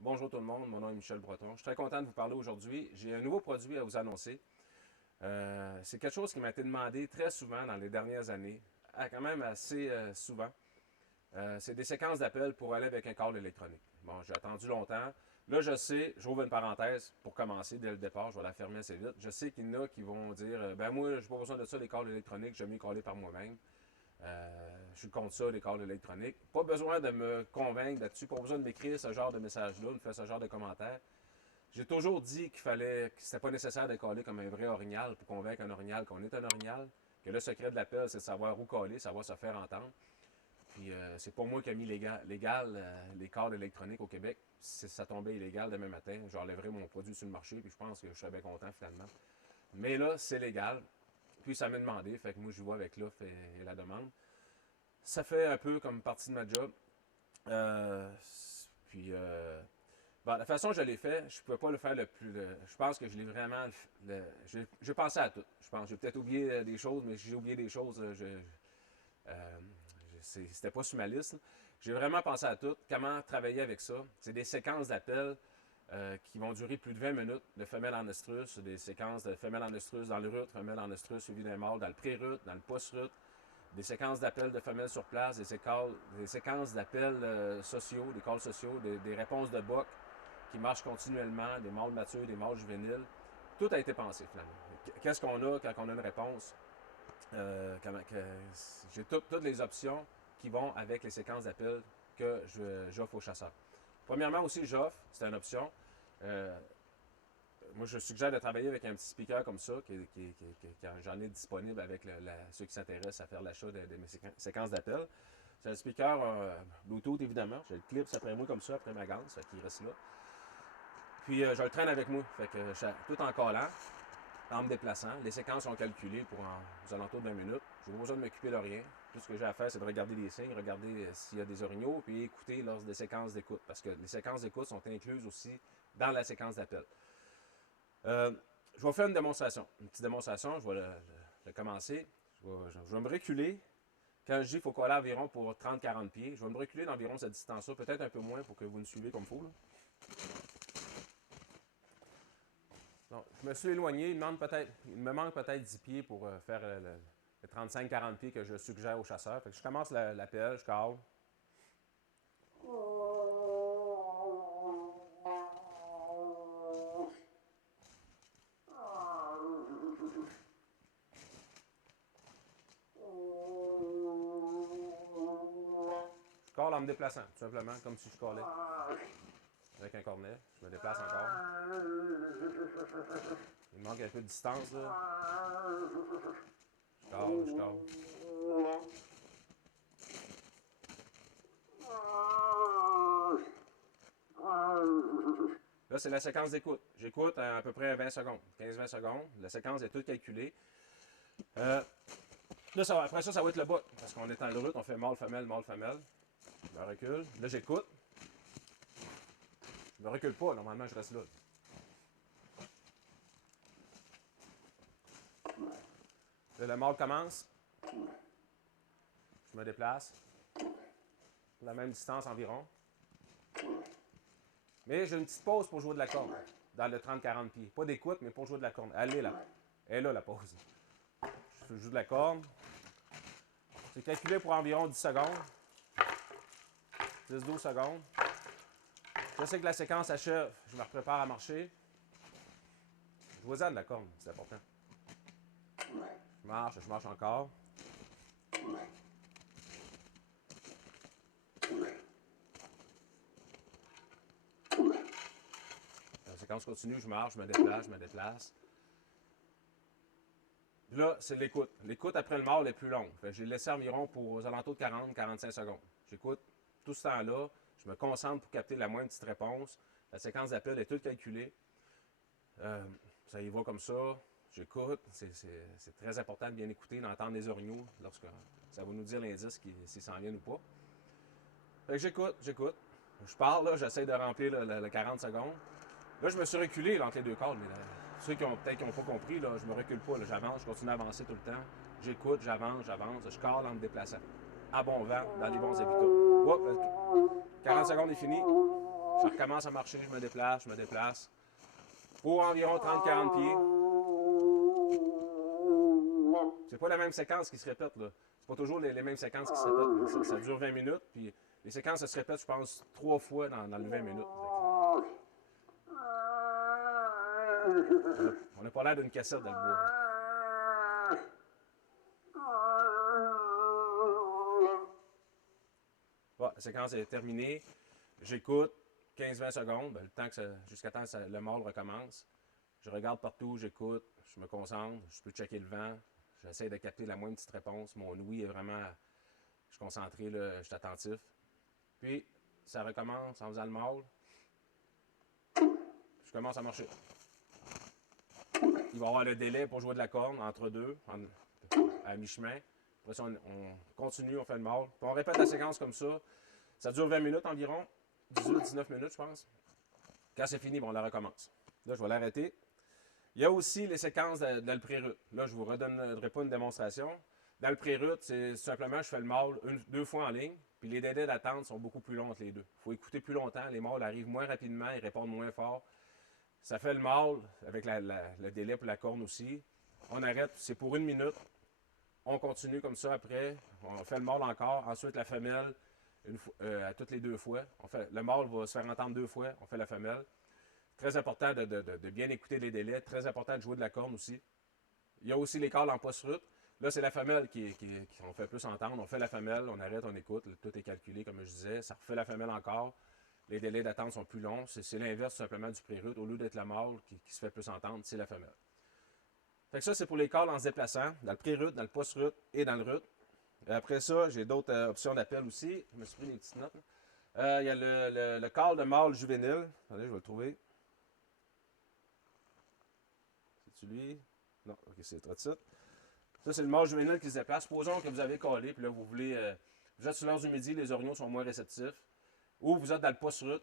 Bonjour tout le monde, mon nom est Michel Breton. Je suis très content de vous parler aujourd'hui. J'ai un nouveau produit à vous annoncer. C'est quelque chose qui m'a été demandé très souvent dans les dernières années, quand même assez souvent. C'est des séquences d'appels pour aller avec un câble électronique. Bon, j'ai attendu longtemps. Là, je sais, j'ouvre une parenthèse pour commencer dès le départ, je vais la fermer assez vite. Je sais qu'il y en a qui vont dire ben moi, j'ai pas besoin de ça, les câbles électroniques, j'aime mieux caler par moi-même. Je suis contre ça, les câbles électroniques. Pas besoin de me convaincre là-dessus, pas besoin de m'écrire ce genre de message-là, de faire ce genre de commentaires. J'ai toujours dit qu'il fallait, que c'était pas nécessaire de caler comme un vrai orignal pour convaincre un orignal qu'on est un orignal, que le secret de l'appel, c'est de savoir où caler, savoir se faire entendre. Puis c'est pas moi qui ai mis légal les câbles électroniques au Québec. Si ça tombait illégal demain matin, j'enlèverais mon produit sur le marché, puis je pense que je serais bien content finalement. Mais là, c'est légal. Puis ça m'a demandé, fait que moi je vois avec l'offre et la demande. Ça fait un peu comme partie de ma job. Euh, puis, bon, la façon dont je l'ai fait, je ne pouvais pas le faire le plus. Je pense que je l'ai vraiment. J'ai pensé à tout. Je pense. J'ai peut-être oublié des choses, mais si j'ai oublié des choses, c'était pas sur ma liste. J'ai vraiment pensé à tout. Comment travailler avec ça. C'est des séquences d'appels qui vont durer plus de 20 minutes. De femelles en estrus, des séquences de femelles en estrus dans le rut, femelles en estrus suivies d'un mâle dans le pré-rut, dans le post-rut, des séquences d'appels de femelles sur place, des séquences d'appels sociaux, des calls sociaux, des réponses de boc qui marchent continuellement, des mâles matures, des mâles juvéniles. Tout a été pensé finalement. Qu'est-ce qu'on a quand on a une réponse? J'ai toutes les options qui vont avec les séquences d'appels que j'offre aux chasseurs. Premièrement aussi, j'offre, c'est une option. Euh, Moi, je suggère de travailler avec un petit speaker comme ça, j'en ai disponible avec ceux qui s'intéressent à faire l'achat de mes séquences d'appels. C'est un speaker Bluetooth, évidemment. Je le clip après moi comme ça, après ma ganse, qui reste là. Puis, je le traîne avec moi, fait que tout en collant, en me déplaçant. Les séquences sont calculées aux alentours d'1 minute. Je n'ai pas besoin de m'occuper de rien. Tout ce que j'ai à faire, c'est de regarder les signes, regarder s'il y a des orignaux, puis écouter lors des séquences d'écoute. Parce que les séquences d'écoute sont incluses aussi dans la séquence d'appel. Euh, je vais faire une démonstration. Une petite démonstration, je vais le commencer. Je vais me reculer. Quand je dis qu'il faut coller environ pour 30-40 pieds, je vais me reculer d'environ cette distance-là, peut-être un peu moins pour que vous me suivez comme il faut. Là. Donc, je me suis éloigné. Il me manque peut-être 10 pieds pour faire le 35-40 pieds que je suggère aux chasseurs. Fait que je commence l'appel, je cale. Je cale en me déplaçant, tout simplement, comme si je calais avec un cornet. Je me déplace encore. Il me manque un peu de distance, là. Je cale. Là, c'est la séquence d'écoute. J'écoute à peu près 20 secondes, 15-20 secondes. La séquence est toute calculée. Là, après ça, ça va être le bout. Parce qu'on est en route, on fait mâle, femelle, mâle, femelle. Je me recule. Là, j'écoute. Je me recule pas. Normalement, je reste là. Là, le mâle commence. Je me déplace. La même distance environ. Mais j'ai une petite pause pour jouer de la corde. Dans le 30-40 pieds. Pas d'écoute, mais pour jouer de la corde. Elle est là. Elle est là, la pause. Je joue de la corde. C'est calculé pour environ 10 secondes. 10-12 secondes. Je sais que la séquence achève. Je me prépare à marcher. Jouez-en de la corde, c'est important. Je marche encore. La séquence continue, je marche, je me déplace, je me déplace. Là, c'est l'écoute. L'écoute après le mâle est plus longue. J'ai laissé environ pour aux alentours de 40-45 secondes. J'écoute tout ce temps-là. Je me concentre pour capter la moindre petite réponse. La séquence d'appel est toute calculée. Ça y va comme ça. J'écoute. C'est très important de bien écouter, d'entendre les orignaux lorsque ça va nous dire l'indice s'ils s'en viennent ou pas. Fait que j'écoute. Je parle, là, j'essaie de remplir le 40 secondes. Là, je me suis reculé là, entre les deux calls, mais là, ceux qui ont peut-être n'ont pas compris, là, je me recule pas, j'avance, je continue à avancer tout le temps. J'écoute, j'avance, je cale en me déplaçant. À bon vent, dans les bons habitats. Oups, 40 secondes est fini. Je recommence à marcher, je me déplace, je me déplace. Pour environ 30-40 pieds. C'est pas la même séquence qui se répète, là. C'est pas toujours les mêmes séquences qui se répètent. Ça dure 20 minutes, puis les séquences se répètent, je pense, 3 fois dans le 20 minutes. On n'a pas l'air d'une cassette dans le bois. Bon, la séquence est terminée. J'écoute 15-20 secondes, jusqu'à temps que le mâle recommence. Je regarde partout, j'écoute, je me concentre, je peux checker le vent. J'essaie de capter la moindre petite réponse. Mon ouïe est vraiment. Je suis concentré, là, je suis attentif. Puis, ça recommence en faisant le mâle. Je commence à marcher. Il va y avoir le délai pour jouer de la corne entre deux, à mi-chemin. Après ça, on continue, on fait le mâle. Puis on répète la séquence comme ça. Ça dure 20 minutes environ. 18-19 minutes, je pense. Quand c'est fini, bon, on la recommence. Là, je vais l'arrêter. Il y a aussi les séquences dans le pré-rut. Là, je ne vous redonnerai pas une démonstration. Dans le pré-rut, c'est simplement, je fais le mâle 2 fois en ligne, puis les délais d'attente sont beaucoup plus longs entre les deux. Il faut écouter plus longtemps, les mâles arrivent moins rapidement, ils répondent moins fort. Ça fait le mâle, avec le délai pour la corne aussi. On arrête, c'est pour 1 minute. On continue comme ça après. On fait le mâle encore. Ensuite, la femelle, à toutes les 2 fois. Le mâle va se faire entendre 2 fois. On fait la femelle. Très important de bien écouter les délais. Très important de jouer de la corne aussi. Il y a aussi les calls en post-rut. Là, c'est la femelle qu'on fait plus entendre. On fait la femelle, on arrête, on écoute. Tout est calculé, comme je disais. Ça refait la femelle encore. Les délais d'attente sont plus longs. C'est l'inverse simplement du pré-rut. Au lieu d'être la mâle qui se fait plus entendre, c'est la femelle. Fait que ça, c'est pour les calls en se déplaçant, dans le pré-rut, dans le post-rut et dans le rut. Après ça, j'ai d'autres options d'appel aussi. Je me suis pris des petites notes. Il y a le call de mâle juvénile. Attendez, je vais le trouver. C'est-tu lui? Non, ok, c'est trop de suite. Ça, c'est le mâle juvénile qui se déplace. Supposons que vous avez callé, puis là, vous êtes sur l'heure du midi, les orignaux sont moins réceptifs. Ou vous êtes dans le post-rut.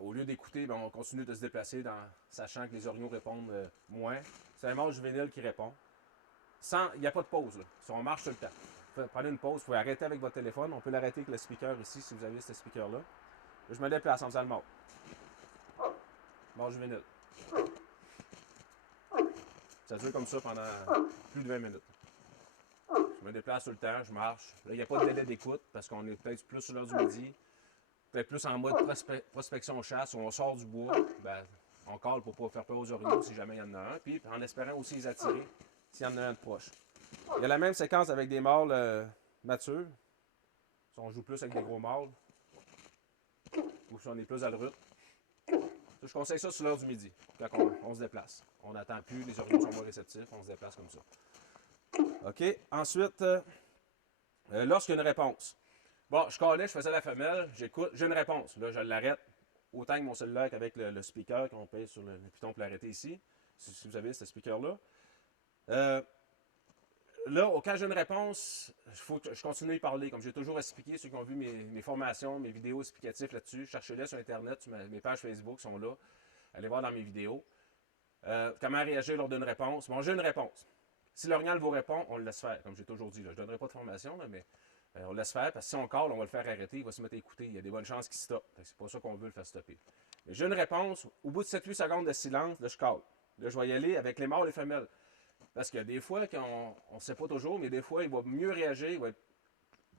Au lieu d'écouter, on continue de se déplacer, sachant que les orignaux répondent moins. C'est un mâle juvénile qui répond. Il n'y a pas de pause, là. On marche tout le temps. Prenez une pause, vous pouvez arrêter avec votre téléphone. On peut l'arrêter avec le speaker ici, si vous avez ce speaker-là. Je me déplace en faisant le mâle. Mâle juvénile. Ça dure comme ça pendant plus de 20 minutes. Je me déplace tout le temps, je marche. Là, il n'y a pas de délai d'écoute parce qu'on est peut-être plus sur l'heure du midi, peut-être plus en mode prospection chasse, où on sort du bois, on cale pour ne pas faire peur aux orignaux si jamais il y en a un, puis en espérant aussi les attirer s'il y en a un de proche. Il y a la même séquence avec des mâles matures. Si on joue plus avec des gros mâles, ou si on est plus à le rut. Je conseille ça sur l'heure du midi, quand on se déplace. On n'attend plus, les orignaux sont moins réceptifs, on se déplace comme ça. OK. Ensuite, lorsqu'il y a une réponse. Bon, je calais, je faisais la femelle, j'écoute, j'ai une réponse. Là, je l'arrête autant que mon cellulaire qu'avec le speaker qu'on pèse sur le piton pour l'arrêter ici, si vous avez ce speaker-là. Là, quand j'ai une réponse, il faut que je continue à y parler. Comme j'ai toujours expliqué, ceux qui ont vu mes formations, mes vidéos explicatives là-dessus, cherchez-les sur Internet, sur mes pages Facebook sont là. Allez voir dans mes vidéos. Comment réagir lors d'une réponse. Bon, j'ai une réponse. Si l'orignal vous répond, on le laisse faire, comme j'ai toujours dit. Là. Je ne donnerai pas de formation, là, mais on le laisse faire, parce que si on call, on va le faire arrêter, il va se mettre à écouter. Il y a des bonnes chances qu'il stoppe. C'est pas ça qu'on veut le faire stopper. Mais j'ai une réponse. Au bout de 7-8 secondes de silence, là, je call. Là, je vais y aller avec les mâles et les femelles. Parce qu'il y a des fois qu'on ne sait pas toujours, mais des fois, il va mieux réagir, il va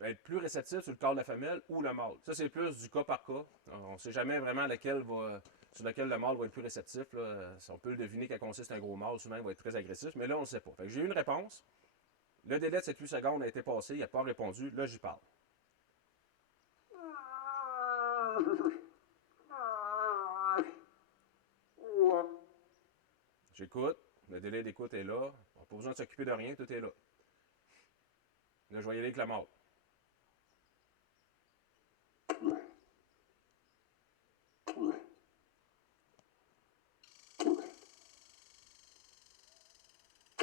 être plus réceptif sur le call de la femelle ou le mâle. Ça, c'est plus du cas par cas. On ne sait jamais vraiment sur lequel le mâle va être plus réceptif. Là. On peut le deviner quand on sait que c'est un gros mâle, souvent il va être très agressif, mais là, on ne sait pas. Fait que j'ai eu une réponse. Le délai de 7-8 secondes a été passé, il n'a pas répondu. Là, j'y parle. J'écoute. Le délai d'écoute est là. On n'a pas besoin de s'occuper de rien, tout est là. Là, je vais y aller avec le mâle.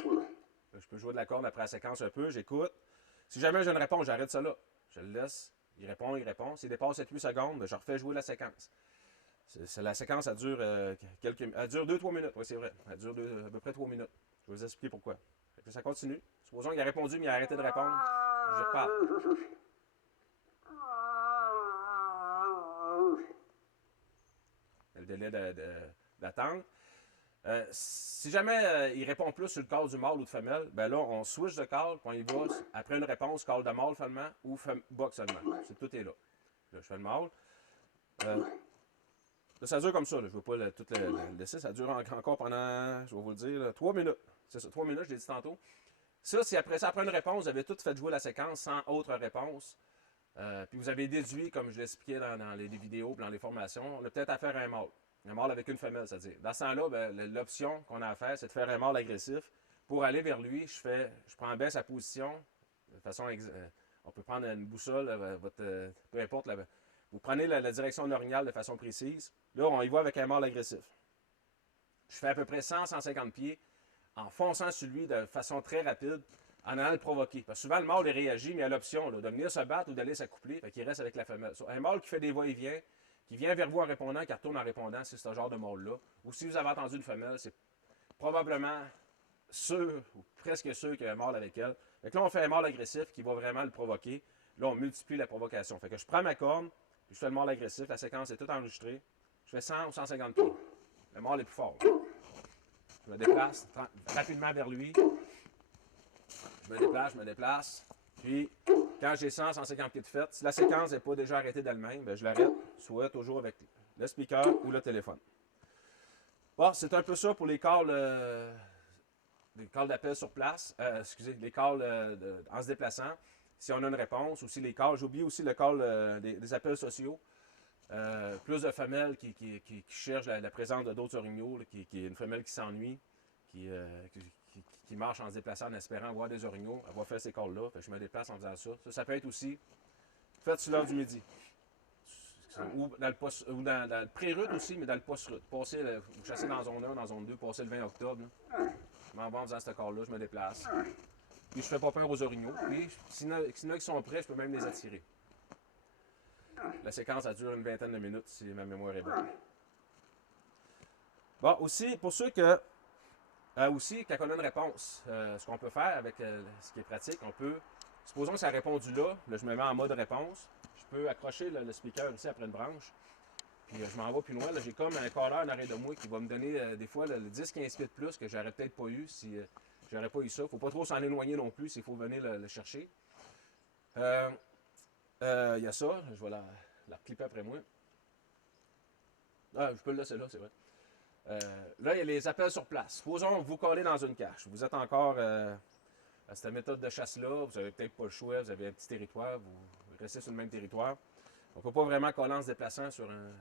Là, je peux jouer de la corde après la séquence un peu, j'écoute. Si jamais j'ai une réponse, j'arrête ça là. Je le laisse. Il répond, il répond. S'il dépasse 7-8 secondes, je refais jouer la séquence. La séquence, elle dure 2-3 minutes. Oui, c'est vrai. Elle dure à peu près 3 minutes. Je vais vous expliquer pourquoi. Ça continue. Supposons qu'il a répondu, mais il a arrêté de répondre. Je parle. délai d'attente. Si jamais il répond plus sur le call du mâle ou de femelle, ben là, on switch de call, puis on y va après une réponse, call de mâle seulement ou buck seulement. Tout est là. Là, je fais le mâle. Là, ça dure comme ça. Là. Je ne veux pas tout le laisser. Ça dure encore pendant, je vais vous le dire, là, 3 minutes. C'est ça, 3 minutes, je l'ai dit tantôt. Ça, si après ça, après une réponse, vous avez tout fait jouer la séquence sans autre réponse, puis vous avez déduit, comme je l'expliquais dans les vidéos, dans les formations, on a peut-être à faire un mâle. Un mâle avec une femelle, c'est-à-dire. Dans ce temps-là, ben, l'option qu'on a à faire, c'est de faire un mâle agressif. Pour aller vers lui, je prends bien sa position. De façon, on peut prendre une boussole, peu importe, vous prenez la direction orignale de façon précise. Là, on y va avec un mâle agressif. Je fais à peu près 100-150 pieds en fonçant sur lui de façon très rapide, en allant le provoquer. Parce que souvent, le mâle il réagit, mais il a l'option de venir se battre ou d'aller s'accoupler, fait qu'il reste avec la femelle. Un mâle qui fait des va-et-vient, qui vient vers vous en répondant, qui retourne en répondant, c'est ce genre de mâle-là. Ou si vous avez entendu une femelle, c'est probablement sûr, ou presque sûr qu'il y a un mâle avec elle. Fait que là, on fait un mâle agressif qui va vraiment le provoquer. Là, on multiplie la provocation. Fait que je prends ma corne, puis je fais le mâle agressif, la séquence est toute enregistrée. Je fais 100 ou 150 pieds. Le mâle est plus fort. Je me déplace rapidement vers lui. Je me déplace. Puis, quand j'ai 100, 150 pieds de fait, si la séquence n'est pas déjà arrêtée d'elle-même, ben je l'arrête, soit toujours avec le speaker ou le téléphone. Bon, c'est un peu ça pour les calls d'appel sur place, les calls en se déplaçant, si on a une réponse, aussi les calls, j'ai oublié aussi le call des appels sociaux. Plus de femelles qui cherchent la présence de d'autres orignaux, qui est une femelle qui s'ennuie, qui marche en se déplaçant en espérant voir des orignaux. Elle va faire ces calls-là. Je me déplace en faisant ça. Ça peut être aussi fait sur l'heure du midi. Ou dans le pré-rut aussi, mais dans le post-rut. Vous chassez dans zone 1, dans zone 2, passer le 20 octobre. Là. Je m'en vais en faisant ce call-là, je me déplace. Puis je fais pas peur aux orignaux. Puis s'il y en a qui sont prêts, je peux même les attirer. La séquence, a dure une vingtaine de minutes, si ma mémoire est bonne. Bon, aussi, pour ceux que... aussi, quand on a une réponse, ce qu'on peut faire avec ce qui est pratique, on peut... Supposons que ça a répondu là, je me mets en mode réponse. Je peux accrocher le speaker ici après une branche. Puis je m'en vais plus loin. J'ai comme un caller en arrière de moi qui va me donner des fois le 10-15 pieds de plus que j'aurais peut-être pas eu si j'aurais pas eu ça. Il ne faut pas trop s'en éloigner non plus s'il faut venir le chercher. Il y a ça. Je vais la clipper après moi. Ah, je peux le laisser là, c'est vrai. Là, il y a les appels sur place. Supposons que vous collez dans une cache. Vous êtes encore à cette méthode de chasse-là. Vous n'avez peut-être pas le choix. Vous avez un petit territoire. Vous restez sur le même territoire. On ne peut pas vraiment coller en se déplaçant sur un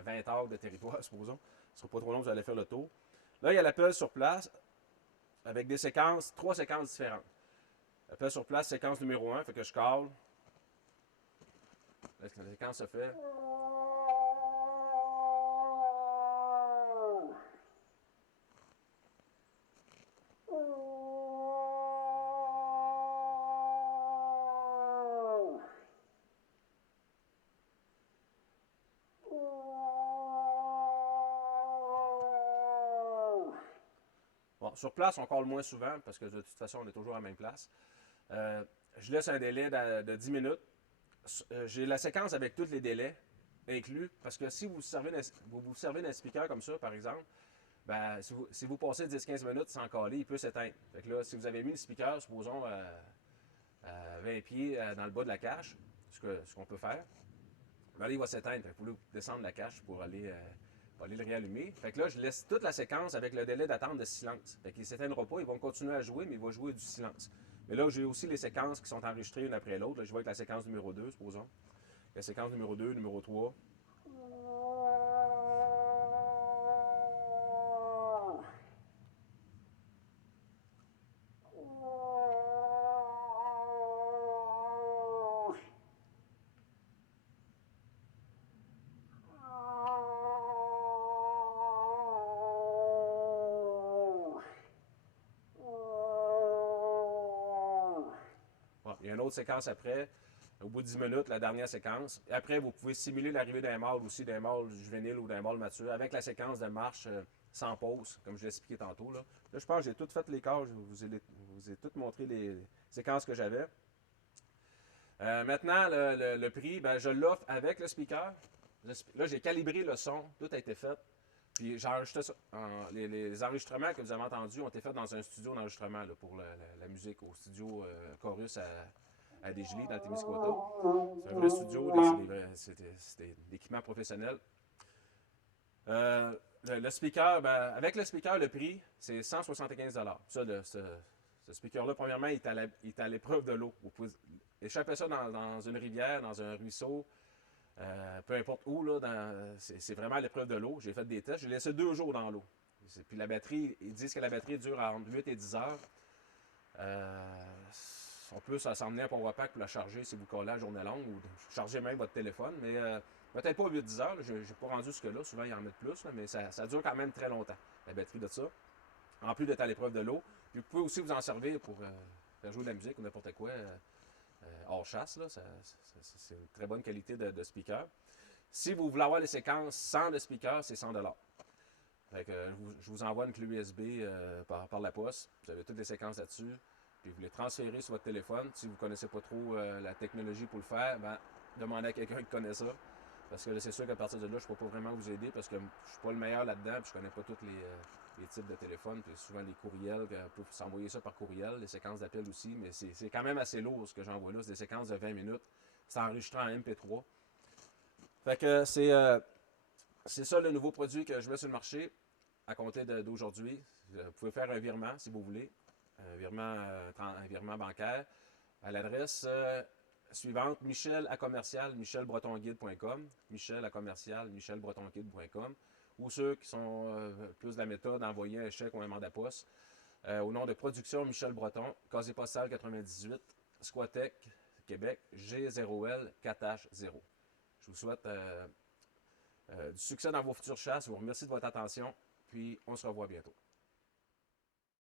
20 heures de territoire, supposons. Ce ne sera pas trop long, vous allez faire le tour. Là, il y a l'appel sur place avec des séquences, 3 séquences différentes. L'appel sur place, séquence numéro 1, fait que je cale. La séquence se fait. Bon, sur place, on colle moins souvent parce que de toute façon, on est toujours à la même place. Je laisse un délai de 10 minutes. J'ai la séquence avec tous les délais inclus parce que si vous vous servez d'un speaker comme ça, par exemple, ben, si vous passez 10-15 minutes sans caler, il peut s'éteindre. Fait que là, si vous avez mis le speaker, supposons, à 20 pieds dans le bas de la cache, ce qu'on peut faire, ben là, il va s'éteindre. Il faut descendre la cache pour aller le réallumer. Fait que là, je laisse toute la séquence avec le délai d'attente de silence. Fait qu'il ne s'éteindra pas, ils vont continuer à jouer, mais il va jouer du silence. Mais là, j'ai aussi les séquences qui sont enregistrées une après l'autre. Je vois avec la séquence numéro 2, supposons. La séquence numéro 2, numéro 3. Bon, il y a une autre séquence après. Au bout de 10 minutes, la dernière séquence. Et après, vous pouvez simuler l'arrivée d'un mâle aussi, d'un mâle juvénile ou d'un mâle mature, avec la séquence de marche sans pause, comme je l'ai expliqué tantôt. Là, je pense que j'ai tout fait les cas, je vous ai tout montré les séquences que j'avais. Maintenant, le prix, ben, je l'offre avec le speaker. Là, j'ai calibré le son, tout a été fait. Puis j'ai enregistré ça. Les enregistrements que vous avez entendus ont été faits dans un studio d'enregistrement là, pour la musique, au studio Chorus à Desjolies, dans le Témiscouata. C'est un vrai studio, c'est des équipements professionnels. Le speaker, ben, avec le speaker, le prix, c'est 175 Ça, ce speaker-là, premièrement, il est à l'épreuve de l'eau. Vous pouvez échapper ça dans une rivière, dans un ruisseau, peu importe où, c'est vraiment à l'épreuve de l'eau. J'ai fait des tests. J'ai laissé 2 jours dans l'eau. Puis la batterie, ils disent que la batterie dure entre 8 et 10 heures. On peut s'emmener un powerpack pour la charger si vous collez à journée longue ou charger même votre téléphone. Mais peut-être pas 8-10 heures. Je n'ai pas rendu jusque-là. Souvent, ils en mettent plus. Là, mais ça dure quand même très longtemps, la batterie de ça. En plus d'être à l'épreuve de l'eau. Puis vous pouvez aussi vous en servir pour faire jouer de la musique ou n'importe quoi hors chasse. C'est une très bonne qualité de speaker. Si vous voulez avoir les séquences sans le speaker, c'est 100 fait que, je vous envoie une clé USB par la poste. Vous avez toutes les séquences là-dessus. Puis vous les transférez sur votre téléphone. Si vous ne connaissez pas trop la technologie pour le faire, ben, demandez à quelqu'un qui connaît ça. Parce que c'est sûr qu'à partir de là, je ne peux pas vraiment vous aider parce que je ne suis pas le meilleur là-dedans. Puis je ne connais pas tous les types de téléphones. Puis souvent les courriels, on peut s'envoyer ça par courriel, les séquences d'appel aussi. Mais c'est quand même assez lourd ce que j'envoie là. C'est des séquences de 20 minutes. C'est enregistré en MP3. Fait que c'est ça le nouveau produit que je mets sur le marché à compter d'aujourd'hui. Vous pouvez faire un virement si vous voulez, un virement bancaire à l'adresse suivante, michelbretonguide.com, michelbretonguide.com, ou ceux qui sont plus de la méthode, envoyer un chèque ou un mandat poste au nom de Production Michel Breton, casier postal 98, Squatec, Québec, G0L 4H0. Je vous souhaite du succès dans vos futures chasses. Je vous remercie de votre attention. Puis, on se revoit bientôt.